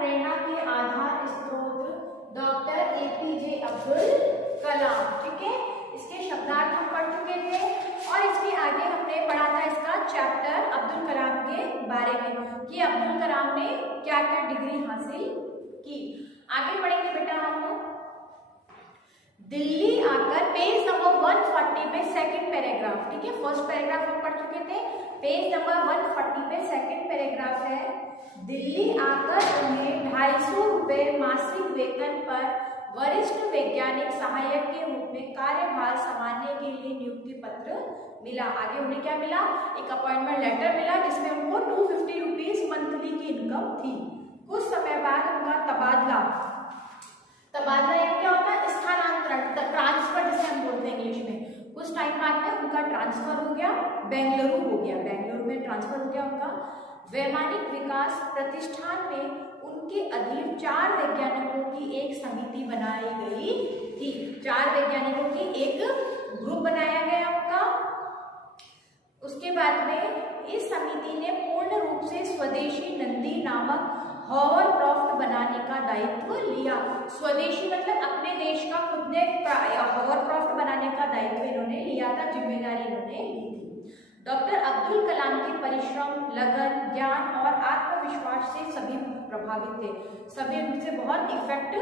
प्रेरणा के आधार स्रोत doctor APJ Abdul Kalam. ठीक है, इसके शब्दार्थ हम पढ़ चुके थे और इसके आगे हमने पढ़ा था इसका चैप्टर अब्दुल कलाम के बारे में कि अब्दुल कलाम ने क्या क्या डिग्री हासिल की। आगे पढ़ेंगे बेटा हम दिल्ली आकर पेज नंबर 140 पे सेकंड पैराग्राफ। ठीक है, फर्स्ट पैराग्राफ हम पढ़ चुके थे, पेज नंबर 140 पे सेकंड पैराग्राफ है। दिल्ली आकर उन्हें 250 रुपए मासिक वेतन पर वरिष्ठ वैज्ञानिक सहायक के रूप में कार्यभार संभालने के लिए नियुक्ति पत्र मिला। आगे उन्हें क्या मिला, एक अपॉइंटमेंट लेटर मिला जिसमें उनको 250 रुपीज मंथली की इनकम थी। कुछ समय बाद उनका तबादला क्या होता है, स्थानांतरण, ट्रांसफर जिसे हम बोलते हैं इंग्लिश में। कुछ टाइम बाद में उनका ट्रांसफर हो गया, बेंगलुरु हो गया, बेंगलुरु में ट्रांसफर हो गया उनका। वैमानिक विकास प्रतिष्ठान में उनके अधीन 4 वैज्ञानिकों की एक समिति बनाई गई थी। 4 वैज्ञानिकों की एक ग्रुप बनाया गया उनका। उसके बाद में इस समिति ने पूर्ण रूप से स्वदेशी नंदी नामक हॉवरक्राफ्ट बनाने का दायित्व लिया। स्वदेशी मतलब अपने देश का खुद ने हॉवरक्राफ्ट बनाने का दायित्व इन्होंने लिया था, जिम्मेदारी इन्होंने ली थी। डॉक्टर अब्दुल कलाम के परिश्रम, लगन, ज्ञान और आत्मविश्वास से सभी प्रभावित थे। सभी उनसे बहुत इफेक्ट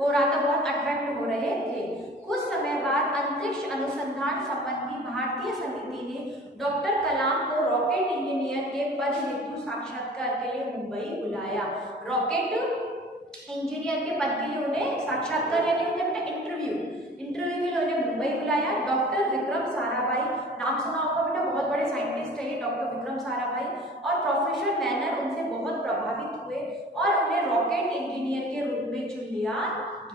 हो रहा था, बहुत अट्रैक्ट हो रहे थे। कुछ समय बाद अंतरिक्ष अनुसंधान संबंधी भारतीय समिति ने डॉक्टर कलाम को रॉकेट इंजीनियर के पद हेतु साक्षात्कार के लिए मुंबई बुलाया। रॉकेट इंजीनियर के पद के लिए उन्हें साक्षात्कार यानी इंटरव्यू के लिए उन्हें मुंबई बुलाया। डॉक्टर विक्रम साराभाई, नाम सुना होगा बेटा, बहुत बड़े साइंटिस्ट है ये डॉक्टर विक्रम साराभाई, और प्रोफेसर मैनर उनसे बहुत प्रभावित हुए और उन्हें रॉकेट इंजीनियर के रूप में चुन लिया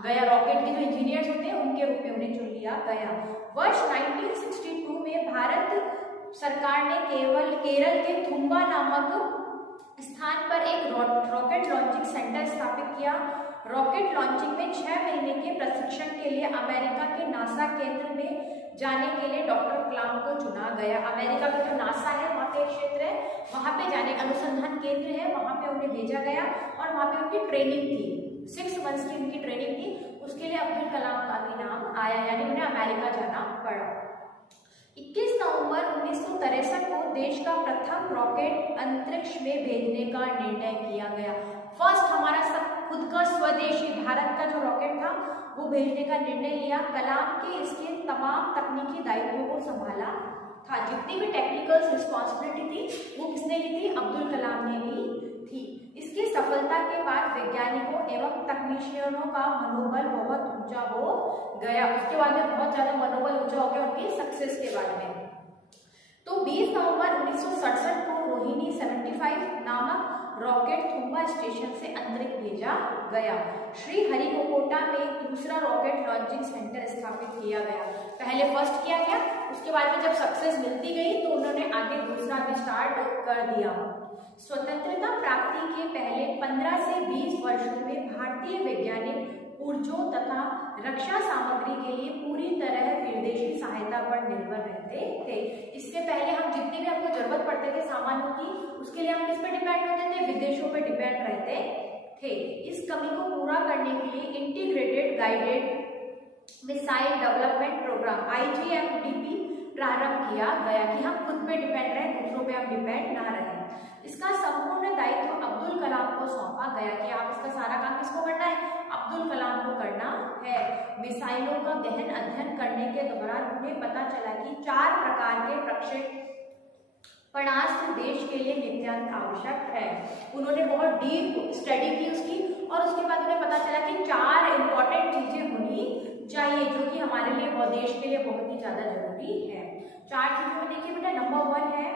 गया। रॉकेट के जो इंजीनियर्स होते हैं उनके रूप में उन्हें चुन लिया गया। वर्ष 1962 में भारत सरकार ने केरल के थुम्बा नामक स्थान पर एक रॉकेट लॉन्चिंग सेंटर स्थापित किया। रॉकेट लॉन्चिंग में 6 महीने के प्रशिक्षण के लिए अमेरिका के नासा केंद्र में जाने के लिए डॉक्टर कलाम को चुना गया। अमेरिका का जो नासा है वहाँ पे एक क्षेत्र है, वहाँ पे जाने अनुसंधान केंद्र है, वहाँ पे उन्हें भेजा गया और वहाँ पे उनकी ट्रेनिंग थी, 6 मंथ्स की उनकी ट्रेनिंग थी। उसके लिए अब्दुल कलाम का भी नाम आया, यानी उन्हें अमेरिका जाना पड़ा। 21 नवंबर 1963 को देश का प्रथम रॉकेट अंतरिक्ष में भेजने का निर्णय किया गया। फर्स्ट हमारा खुद का स्वदेशी भारत का जो रॉकेट था वो भेजने का निर्णय लिया। कलाम के इसके तमाम तकनीकी दायित्वों को संभाला था। जितनी भी टेक्निकल रिस्पॉन्सिबिलिटी थी वो किसने ली थी, अब्दुल कलाम ने ली थी। इसकी सफलता के बाद वैज्ञानिकों एवं तकनीशियनों का मनोबल बहुत ऊंचा हो गया। उसके बाद में बहुत ज्यादा मनोबल ऊंचा हो गया उनकी सक्सेस के बारे में। तो 20 नवंबर 1967 को रोहिणी 75 नामक रॉकेट थुम्बा स्टेशन से अंतरिक्ष भेजा गया। श्रीहरिकोटा में दूसरा रॉकेट लॉन्चिंग सेंटर स्थापित किया गया। पहले फर्स्ट किया गया, उसके बाद में जब सक्सेस मिलती गई तो उन्होंने आगे दूसरा भी स्टार्ट कर दिया। स्वतंत्रता प्राप्ति के पहले 15 से 20 वर्षों में भारतीय वैज्ञानिक ऊर्जों तथा रक्षा सामग्री के लिए पूरी तरह विदेशी सहायता पर निर्भर रहते थे। इससे पहले हम जितनी भी हमको जरूरत पड़ते थे सामानों की, उसके लिए हम किस पे डिपेंड होते थे, विदेशों पे डिपेंड रहते थे। इस कमी को पूरा करने के लिए integrated guided missile development programme IGMDP प्रारंभ किया गया कि हम खुद पे डिपेंड रहे, दूसरों पे हम डिपेंड ना रहे। इसका संपूर्ण दायित्व अब्दुल कलाम को सौंपा गया कि आप इसका सारा काम किसको करना है, अब्दुल कलाम को करना है। मिसाइलों का गहन अध्ययन करने के दौरान उन्हें पता चला कि 4 प्रकार के प्रक्षेपणास्त्र देश के लिए नित्याন্ত आवश्यक है। उन्होंने बहुत डीप स्टडी की उसकी और उसके बाद उन्हें पता चला कि 4 इंपॉर्टेंट चीजें होनी चाहिए जो कि हमारे लिए और देश के लिए बहुत ही ज्यादा जरूरी है। 4 चीजों में देखिए बेटा, नंबर 1 है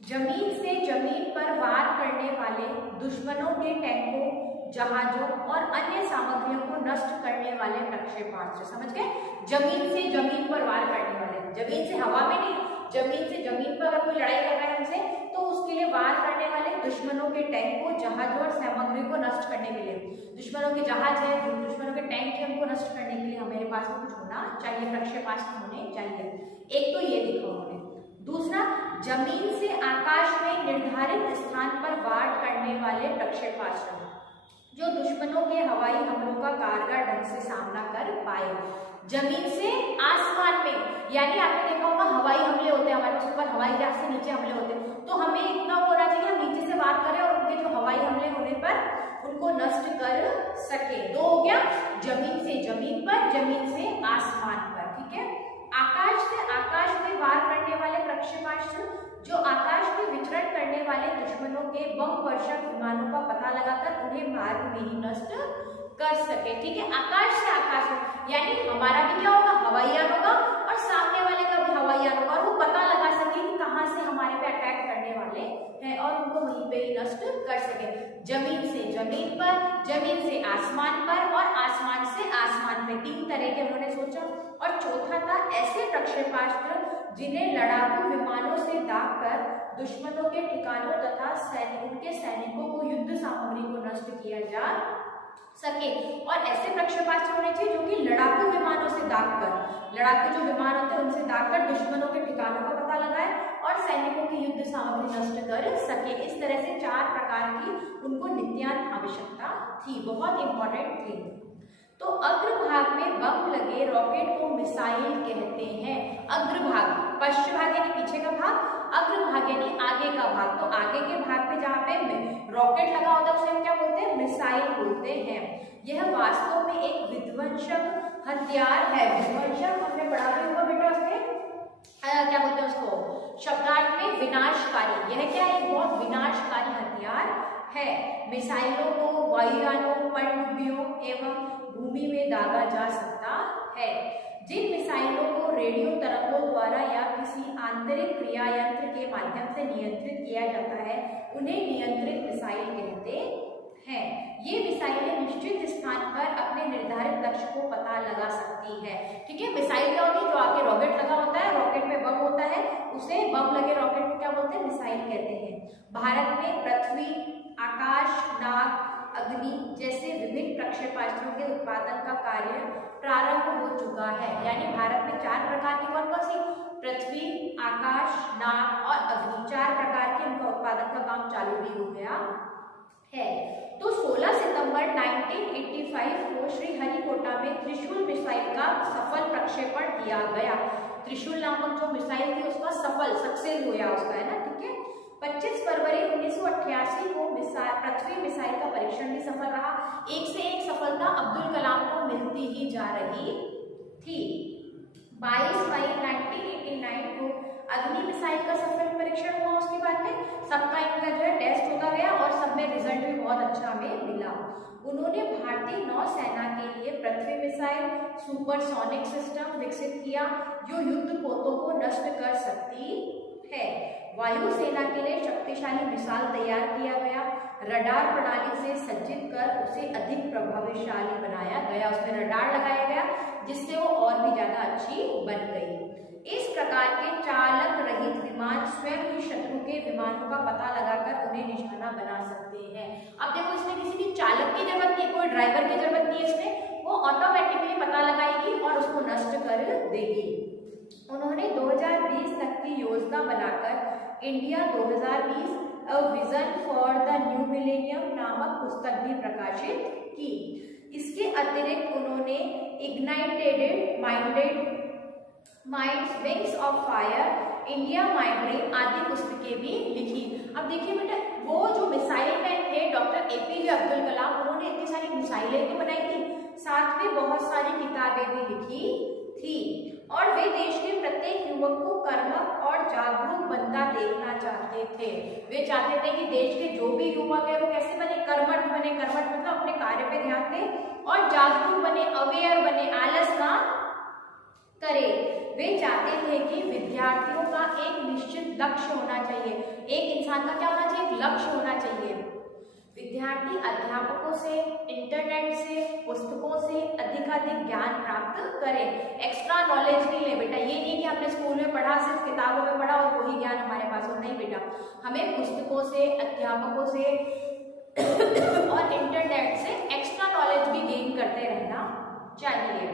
जमीन से जमीन पर वार करने वाले दुश्मनों के टैंकों, जहाजों और अन्य सामग्रियों को नष्ट करने वाले प्रक्षेपास्त्र। समझ गए, जमीन से जमीन पर वार करने वाले, जमीन से हवा में नहीं, जमीन से जमीन पर अगर कोई लड़ाई कर रहा है हमसे तो उसके लिए वार करने वाले दुश्मनों के टैंकों, जहाजों और सामग्री को नष्ट करने के लिए। दुश्मनों के जहाज है, दुश्मनों के टैंक है, उनको नष्ट करने के लिए हमारे पास में कुछ होना चाहिए, प्रक्षेपास्त्र होने चाहिए। एक तो ये देखा उन्होंने। दूसरा, जमीन से आकाश में निर्धारित स्थान पर वार करने वाले प्रक्षेपास्त्र। जो दुश्मनों के हवाई हमलों का कारगर ढंग से सामना कर पाए। जमीन से आसमान में, यानी आपने देखा होगा हवाई हमले होते हैं हमारे ऊपर, हवाई जहाज से नीचे हमले होते हैं, तो हमें इतना होना चाहिए हम नीचे से बात करें और उनके जो हवाई हमले होने पर उनको नष्ट कर सके। दो हो गया, जमीन से जमीन पर, जमीन से आसमान पर, ठीक है। आकाश से आकाश में वार करने वाले प्रक्षेपास्त्र जो आकाश में विचरण करने वाले दुश्मनों के बम वर्षक विमानों का पता लगाकर उन्हें मार्ग में ही नष्ट कर सके, ठीक है। आकाश से आकाश में, यानी हमारा भी क्या होगा, हवाई यान होगा और सामने वाले का भी हवाई यान होगा, और वो पता लगा सके कि कहाँ से हमारे पे अटैक करने वाले हैं और उनको वहीं पे ही नष्ट कर सके। जमीन से जमीन पर, जमीन से आसमान पर और आसमान से आसमान पे, तीन तरह के उन्होंने सोचा। और चौथा था ऐसे प्रक्षेपास्त्र जिन्हें लड़ाकू विमानों से दागकर दुश्मनों के ठिकानों तथा उनके सैनिकों को युद्ध सामग्री को नष्ट किया जा सके। और ऐसे प्रक्षेपास्त्र होने चाहिए जो कि लड़ाकू विमानों से दागकर, लड़ाकू जो विमान होते हैं उनसे दागकर दुश्मनों के ठिकानों का पता लगाए और सैनिकों की युद्ध सामग्री नष्ट कर सके। इस तरह से 4 प्रकार की उनको नित्यान आवश्यकता थी, बहुत इंपॉर्टेंट थी। तो अग्रभाग में बम लगे रॉकेट को मिसाइल कहते हैं। अग्रभाग, पश्च भाग यानी पीछे का भाग, अग्रभाग यानी आगे का भाग। तो आगे के भाग पे जहाँ पे रॉकेट लगा होता है उसे हम क्या बोलते हैं, मिसाइल बोलते हैं। यह वास्तव में एक विध्वंसक हथियार है। विध्वंसक हमने पढ़ा भी होगा बेटा, उसमें क्या बोलते हैं उसको, शब्दार्थ में विनाशकारी। यह क्या है, बहुत विनाशकारी हथियार है। मिसाइलों को वायुयानों, पनडुब्बियों एवं भूमि में दागा जा सकता है। जिन मिसाइलों को रेडियो तरंगों द्वारा या किसी आंतरिक क्रिया यंत्र के माध्यम से नियंत्रित किया जाता है उन्हें नियंत्रित मिसाइल कहते हैं। ये मिसाइलें निश्चित स्थान पर अपने निर्धारित लक्ष्य को पता लगा सकती है, ठीक है। मिसाइल क्या होती है, जो आगे रॉकेट लगा होता है, रॉकेट में बम होता है, उसे बम लगे रॉकेट को क्या बोलते हैं, मिसाइल कहते हैं। भारत में पृथ्वी, आकाश, नाग, अग्नि जैसे विभिन्न प्रक्षेपास्त्रों के उत्पादन का कार्य प्रारंभ हो चुका है। यानी भारत में 4 प्रकार की, कौन कौन सी, पृथ्वी, आकाश, नाग और अग्नि, 4 प्रकार के उनका उत्पादन का काम चालू भी हो गया है। तो 16 सितंबर 1985 को श्रीहरिकोटा में त्रिशूल मिसाइल का सफल प्रक्षेपण किया गया। त्रिशूल नामक जो मिसाइल थी उसका सफल सक्सेस हुआ उसका, है ना, ठीक है। 25 फरवरी 1988 को पृथ्वी मिसाइल का परीक्षण भी सफल रहा। एक से एक सफलता अब्दुल कलाम को मिलती ही जा रही थी। 22 मई 1989 को अग्नि मिसाइल का सफल परीक्षण हुआ। उसके बाद में सबका इनका जो है टेस्ट होता गया और सब में रिजल्ट भी बहुत अच्छा हमें मिला। उन्होंने भारतीय नौसेना के लिए पृथ्वी मिसाइल सुपरसोनिक सिस्टम विकसित किया जो युद्ध पोतों को नष्ट कर सकती है। वायुसेना के लिए शक्तिशाली मिसाइल तैयार किया गया। रडार प्रणाली से सज्जित कर उसे अधिक प्रभावशाली बनाया गया। उसमें रडार लगाया गया जिससे वो और भी ज्यादा अच्छी बन गई। इस प्रकार के चालक रहित विमान स्वयं ही शत्रु के विमानों का पता लगाकर उन्हें निशाना बना सकते हैं। अब देखो इसमें किसी भी चालक की जरूरत नहीं, कोई ड्राइवर की जरूरत नहीं है, इसमें वो ऑटोमेटिकली पता लगाएगी और उसको नष्ट कर देगी। उन्होंने 2020 तक की योजना बनाकर India 2020 a vision for the new millennium नामक पुस्तक भी प्रकाशित की। इसके अतिरिक्त उन्होंने ignited minds, wings of fire, India mind आदि पुस्तकें भी लिखी। अब देखिए बेटा, वो जो मिसाइल मैन थे डॉक्टर APJ अब्दुल कलाम, उन्होंने इतनी सारी मिसाइलें तो बनाई थी, साथ में बहुत सारी किताबें भी लिखी थी और वे देश के प्रत्येक युवक को कर्मठ और जागरूक बनता देखना चाहते थे। वे चाहते थे कि देश के जो भी युवक है वो कैसे बने, कर्मठ बने। कर्मठ मतलब अपने कार्य पे ध्यान दें और जागरूक बने, अवेयर बने, आलस ना करे। वे चाहते थे कि विद्यार्थियों का एक निश्चित लक्ष्य होना चाहिए। एक इंसान का क्या होना चाहिए, एक लक्ष्य होना चाहिए। विद्यार्थी अध्यापकों से, इंटरनेट से, पुस्तकों से अधिकाधिक ज्ञान प्राप्त करें। एक्स्ट्रा नॉलेज नहीं ले बेटा, ये नहीं कि हमने स्कूल में पढ़ा, सिर्फ किताबों में पढ़ा और वही ज्ञान हमारे पास हो, नहीं बेटा। हमें पुस्तकों से, अध्यापकों से और इंटरनेट से एक्स्ट्रा नॉलेज भी गेन करते रहना चाहिए।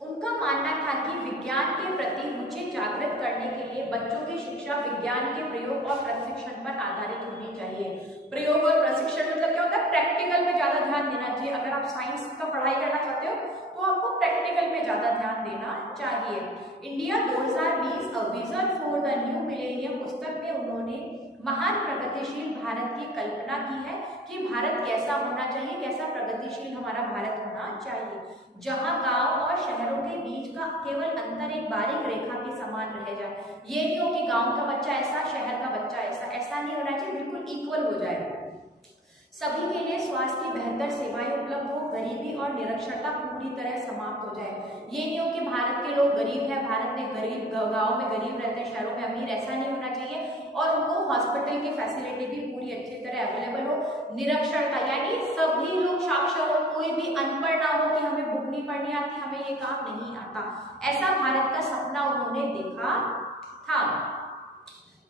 उनका मानना था कि विज्ञान के प्रति रुचि जागृत करने के लिए बच्चों की शिक्षा विज्ञान के प्रयोग और प्रशिक्षण पर आधारित होनी चाहिए। प्रयोग और प्रशिक्षण मतलब क्या होता है, प्रैक्टिकल में ज्यादा ध्यान देना चाहिए। अगर आप साइंस का पढ़ाई करना चाहते हो तो आपको प्रैक्टिकल पे ज़्यादा ध्यान देना चाहिए। India 2020 a vision for the new millennium पुस्तक में उन्होंने महान प्रगतिशील भारत की कल्पना की है कि भारत कैसा होना चाहिए, कैसा प्रगतिशील हमारा भारत होना चाहिए, जहां गांव और शहरों के बीच का केवल अंतर एक बारीक रेखा के समान रह जाए। ये नहीं हो कि गांव का बच्चा ऐसा, शहर का बच्चा ऐसा, ऐसा नहीं होना चाहिए, बिल्कुल इक्वल हो जाए। सभी के लिए स्वास्थ्य की बेहतर सेवाएं उपलब्ध हो, गरीबी और निरक्षरता पूरी तरह समाप्त हो जाए। ये नहीं हो कि भारत के लोग गरीब हैं, भारत में गरीब गांव में गरीब रहते हैं, शहरों में अमीर, ऐसा नहीं होना चाहिए। और उनको हॉस्पिटल की फैसिलिटी भी पूरी अच्छी तरह अवेलेबल हो। निरक्षरता यानी सभी लोग साक्षर हो, कोई भी अनपढ़ ना हो कि हमें बुक नहीं पढ़नी आती, हमें ये काम नहीं आता, ऐसा भारत का सपना उन्होंने देखा था।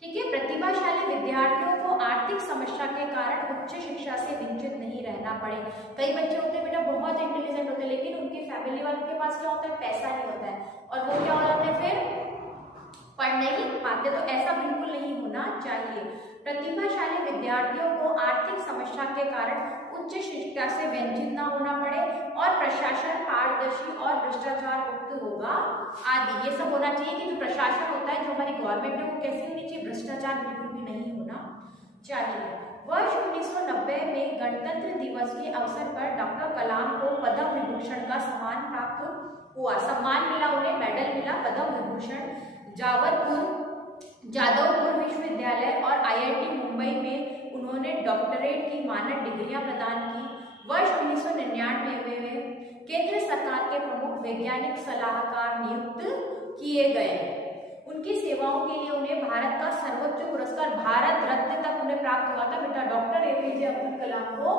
ठीक है, प्रतिभाशाली विद्यार्थियों को आर्थिक समस्या के कारण उच्च शिक्षा से वंचित नहीं रहना पड़े। कई बच्चे होते हैं बेटा बहुत इंटेलिजेंट होते हैं, लेकिन उनकी फैमिली वालों के पास क्या होता है, पैसा नहीं होता है, और वो क्या हो जाते हैं, फिर पढ़ नहीं पाते। तो ऐसा बिल्कुल नहीं होना चाहिए। प्रतिभाशाली विद्यार्थियों को आर्थिक समस्या के कारण उच्च शिक्षा से वंचित न होना पड़े और प्रशासन पारदर्शी और भ्रष्टाचार मुक्त होगा आदि। ये सब होना चाहिए कि जो प्रशासन होता है, जो हमारी गवर्नमेंट है, वो कैसी होनी चाहिए, भ्रष्टाचार बिल्कुल भी नहीं होना चाहिए। वर्ष 1990 में गणतंत्र दिवस के अवसर पर डॉक्टर कलाम को पद्म विभूषण का सम्मान प्राप्त हुआ। सम्मान मिला उन्हें, मेडल मिला, पद्म विभूषण। जादवपुर विश्वविद्यालय और IIT मुंबई में उन्होंने डॉक्टरेट की मानद डिग्रियां प्रदान की। वर्ष 1999 में केंद्र सरकार के प्रमुख वैज्ञानिक सलाहकार नियुक्त किए गए। उनकी सेवाओं के लिए उन्हें भारत का सर्वोच्च पुरस्कार भारत रत्न तक उन्हें प्राप्त हुआ था। बेटा डॉक्टर APJ अब्दुल कलाम को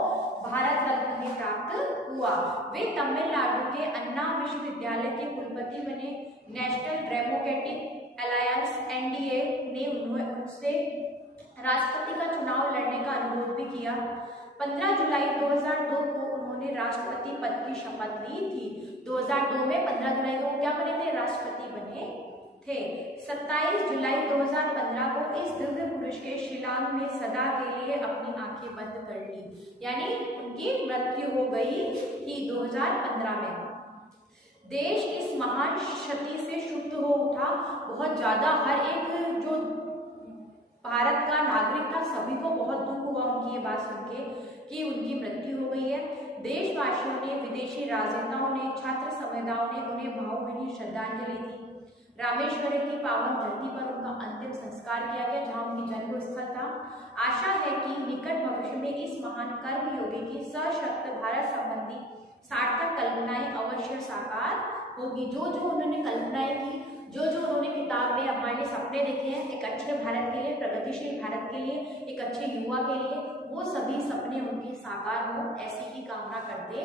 भारत रत्न भी प्राप्त हुआ। वे तमिलनाडु के अन्ना विश्वविद्यालय के कुलपति बने। नेशनल डेमोक्रेटिक अलायंस NDA ने उनसे राष्ट्रपति का चुनाव लड़ने का अनुरोध भी किया। 15 जुलाई 2002 को उन्होंने राष्ट्रपति पद की शपथ ली थी। 2002 में 15 जुलाई को क्या बने थे, राष्ट्रपति बने थे। 27 जुलाई 2015 को इस दिव्य पुरुष के शिलांग में सदा के लिए अपनी आंखें बंद कर ली, यानी उनकी मृत्यु हो गई थी 2015 में। देश इस महान क्षति से शुद्ध हो उठा, बहुत ज्यादा, हर एक जो भारत का नागरिक था सभी को बहुत दुख हुआ उनकी ये बात सुन के कि उनकी मृत्यु हो गई है। देशवासियों ने, विदेशी राजनेताओं ने, छात्र समुदायों ने उन्हें भावभीनी श्रद्धांजलि दी। रामेश्वरम की पावन धरती पर उनका अंतिम संस्कार किया गया, जहां उनकी जन्म स्थल था। आशा है कि निकट भविष्य में इस महान कर्मयोगी की सशक्त भारत संबंधी सार्थक कल्पनाएं अवश्य साकार होगी। जो जो उन्होंने कल्पनाएं की, जो जो उन्होंने किताब में हमारे लिए सपने देखे हैं, एक अच्छे भारत के लिए, प्रगतिशील भारत के लिए, एक अच्छे युवा के लिए, वो सभी सपने उनके साकार हो, ऐसी ही कामना करते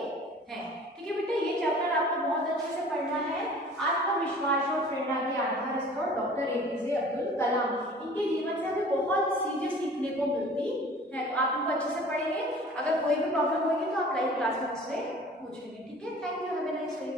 हैं। ठीक है बेटा, ये चैप्टर आपको बहुत अच्छे से पढ़ना है। आत्मविश्वास और प्रेरणा के आधार पर डॉक्टर APJ अब्दुल कलाम, इनके जीवन से हमें बहुत चीजें सीखने को मिलती है। तो आप इनको अच्छे से पढ़ेंगे। अगर कोई भी प्रॉब्लम होगी तो आप लाइव क्लास में मुझसे पूछ लेंगे। ठीक है, thank you, have a nice day.